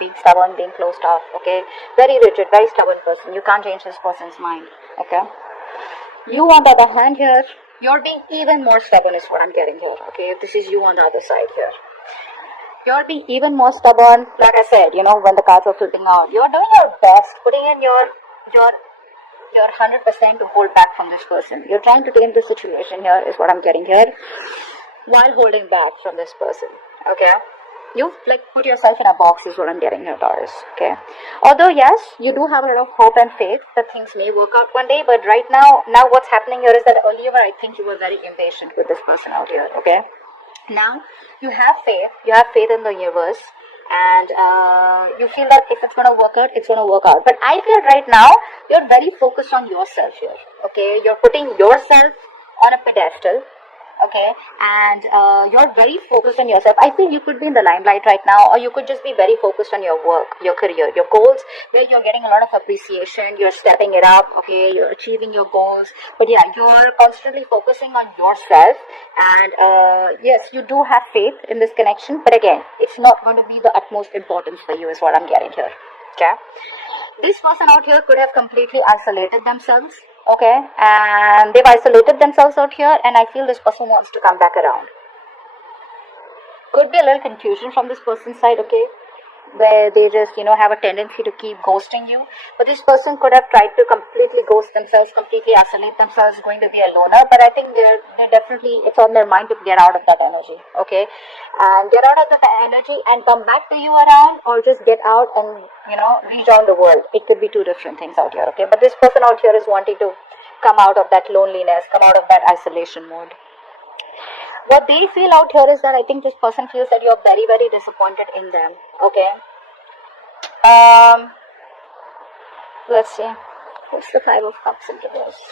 being stubborn, being closed off, okay? Very rigid, very stubborn person. You can't change this person's mind, okay? You, on the other hand here, you're being even more stubborn is what I'm getting here, okay? This is you on the other side here. You're being even more stubborn, like I said, you know, when the cards are flipping out. You're doing your best, putting in your 100% to hold back from this person. You're trying to tame the situation here is what I'm getting here, while holding back from this person, okay? You like put yourself in a box is what I'm getting here, Taurus, okay? Although yes, you do have a lot of hope and faith that things may work out one day, but right now what's happening here is that earlier I think you were very impatient with this person out here, okay? Now you have faith in the universe, and you feel that if it's going to work out, it's going to work out. But I feel right now you're very focused on yourself here, okay? You're putting yourself on a pedestal, okay, and you're very focused on yourself. I feel you could be in the limelight right now, or you could just be very focused on your work, your career, your goals, where you're getting a lot of appreciation, you're stepping it up, okay, you're achieving your goals. But yeah, you're constantly focusing on yourself, and yes, you do have faith in this connection, but again, it's not going to be the utmost importance for you is what I'm getting here, okay? This person out here could have completely isolated themselves, okay, and they've isolated themselves out here, and I feel this person wants to come back around. Could be a little confusion from this person's side, okay, where they just, you know, have a tendency to keep ghosting you. But this person could have tried to completely ghost themselves, completely isolate themselves, going to be a loner. But I think they're definitely, it's on their mind to get out of that energy, okay, and get out of that energy and come back to you around, or just get out and, you know, rejoin the world. It could be two different things out here, okay? But this person out here is wanting to come out of that loneliness, come out of that isolation mode. What they feel out here is that I think this person feels that you're very, very disappointed in them, okay? Let's see. What's the Five of Cups in reverse?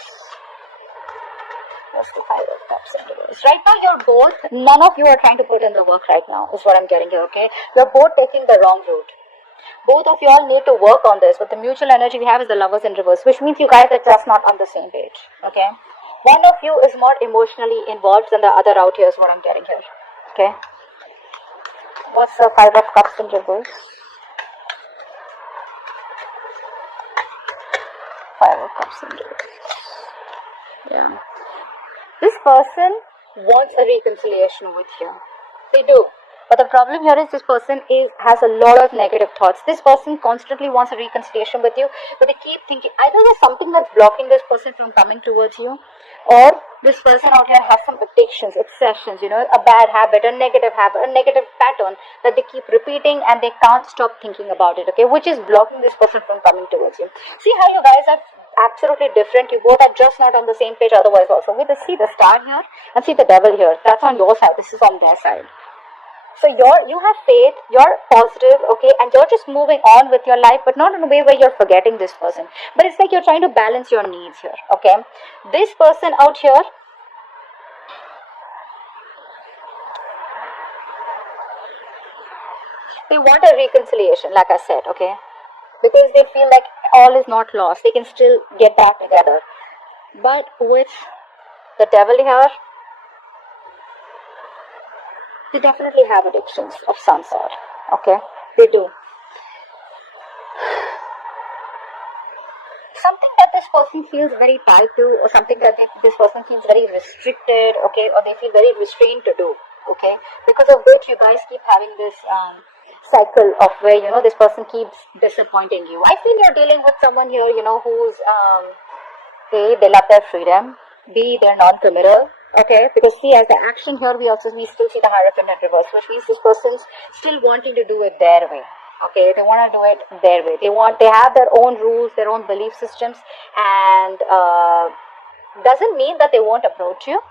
What's the Five of Cups in reverse? Right now you're both, none of you are trying to put in the work right now, is what I'm getting here, okay? You're both taking the wrong route. Both of you all need to work on this, but the mutual energy we have is the Lovers in reverse, which means you guys are just not on the same page, okay? One of you is more emotionally involved than the other out here is what I'm getting here, okay? What's the Five of Cups in reverse? Five of Cups in reverse. Yeah. This person wants a reconciliation with you. They do. But the problem here is this person has a lot of negative thoughts. This person constantly wants a reconciliation with you, but they keep thinking either there's something that's blocking this person from coming towards you, or this person out here has some addictions, obsessions, you know, a bad habit, a negative pattern that they keep repeating and they can't stop thinking about it, okay, which is blocking this person from coming towards you. See how you guys are absolutely different. You both are just not on the same page otherwise also. See the star here and see the devil here. That's on your side. This is on their side. So you have faith, you're positive, okay, and you're just moving on with your life, but not in a way where you're forgetting this person. But it's like you're trying to balance your needs here, okay? This person out here, they want a reconciliation, like I said, okay? Because they feel like all is not lost. They can still get back together. But with the devil here, they definitely have addictions of some sort, okay? They do. Something that this person feels very tied to, or something that this person feels very restricted, okay? Or they feel very restrained to do, okay? Because of which you guys keep having this cycle of where, you know, this person keeps disappointing you. I feel you're dealing with someone here, you know, who's, they love their freedom, B, they're non-committal, okay, because see, as the action here, we still see the Hierophant in reverse, which means this person's still wanting to do it their way, okay, they want to do it their way, they have their own rules, their own belief systems, and doesn't mean that they won't approach you.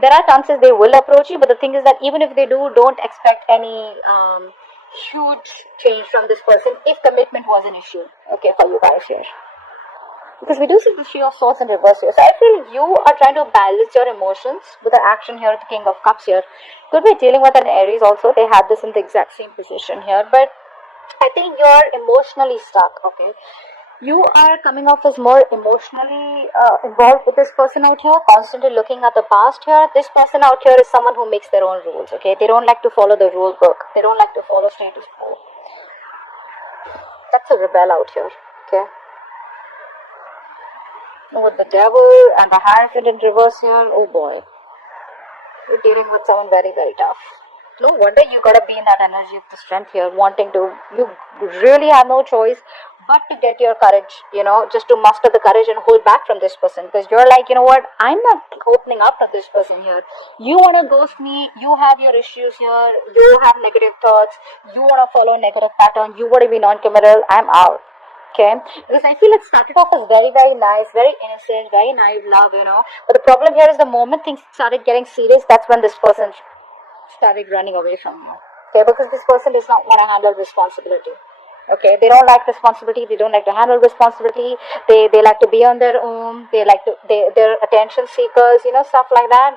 There are chances they will approach you, but the thing is that even if they do, don't expect any huge change from this person if commitment was an issue, okay, for you guys here. Because we do see the Three of Swords in reverse here. So I feel you are trying to balance your emotions with the action here, the King of Cups here. Could be dealing with an Aries also. They had this in the exact same position here. But I think you're emotionally stuck, okay? You are coming off as more emotionally involved with this person out here, constantly looking at the past here. This person out here is someone who makes their own rules, okay? They don't like to follow the rule book. They don't like to follow status quo. That's a rebel out here. Okay. With the devil and the Hierophant in reverse here, oh boy. You're dealing with someone very, very tough. No wonder you gotta be in that energy of the strength here, wanting to, you really have no choice but to get your courage, just to muster the courage and hold back from this person, because you're like, you know what, I'm not opening up to this person here. You wanna ghost me, you have your issues here, you have negative thoughts, you wanna follow a negative pattern, you wanna be non-committal, I'm out. Okay, because I feel it started off as very, very nice, very innocent, very naive love, but the problem here is the moment things started getting serious, that's when this person started running away from you. Okay, because this person does not want to handle responsibility. Okay, they don't like responsibility, they don't like to handle responsibility, they like to be on their own, they're attention seekers, stuff like that.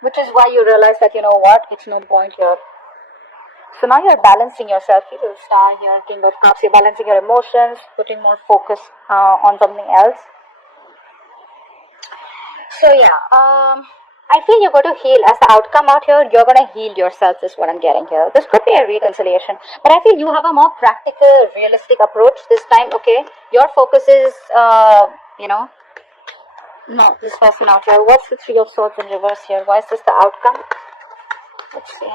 Which is why you realize that, it's no point here. So now you're balancing yourself, you will star here, King of Cups, you're balancing your emotions, putting more focus on something else. So yeah, I feel you're going to heal. As the outcome out here, you're going to heal yourself is what I'm getting here. This could be a reconciliation, but I feel you have a more practical, realistic approach this time, okay? Your focus is, no, this person out here. What's the Three of Swords in reverse here? Why is this the outcome? Let's see.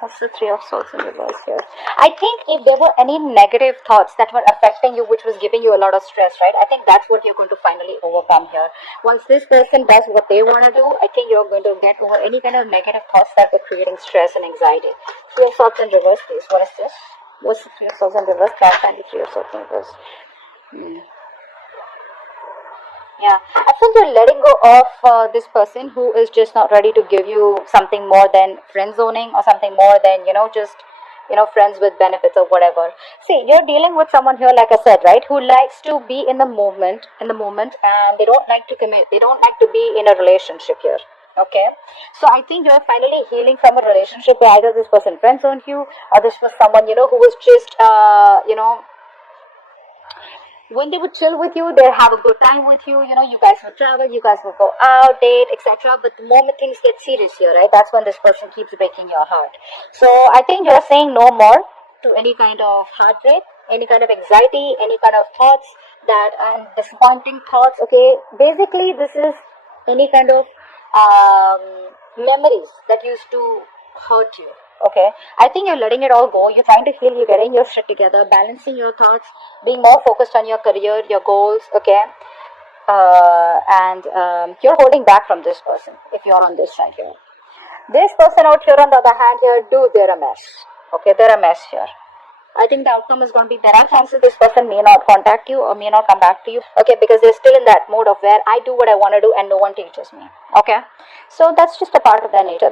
What's the Three of Swords in reverse here? I think if there were any negative thoughts that were affecting you, which was giving you a lot of stress, right? I think that's what you're going to finally overcome here. Once this person does what they want to do, I think you're going to get over any kind of negative thoughts that were creating stress and anxiety. Three of Swords in reverse, please. What is this? What's the Three of Swords in reverse? Clarify the Three of Swords in reverse. Yeah, I feel you're letting go of this person who is just not ready to give you something more than friend zoning or something more than, just, friends with benefits or whatever. See, you're dealing with someone here, like I said, right, who likes to be in the moment, and they don't like to commit. They don't like to be in a relationship here. Okay, so I think you're finally healing from a relationship where either this person friend zoned you or this was someone, who was just, when they would chill with you, they'd have a good time with you, you guys would travel, you guys would go out, date, etc. But the moment things get serious here, right, that's when this person keeps breaking your heart. So I think you're saying no more to any kind of heartbreak, any kind of anxiety, any kind of thoughts and disappointing thoughts, okay? Basically, this is any kind of memories that used to hurt you. Okay, I think you're letting it all go. You're trying to heal, you're getting your shit together, balancing your thoughts, being more focused on your career, your goals, okay? And you're holding back from this person if you're on this side here. This person out here on the other hand here, they're a mess. Okay, they're a mess here. I think the outcome is going to be, there are chances this person may not contact you or may not come back to you. Okay, because they're still in that mode of where I do what I want to do and no one teaches me. Okay, so that's just a part of their nature.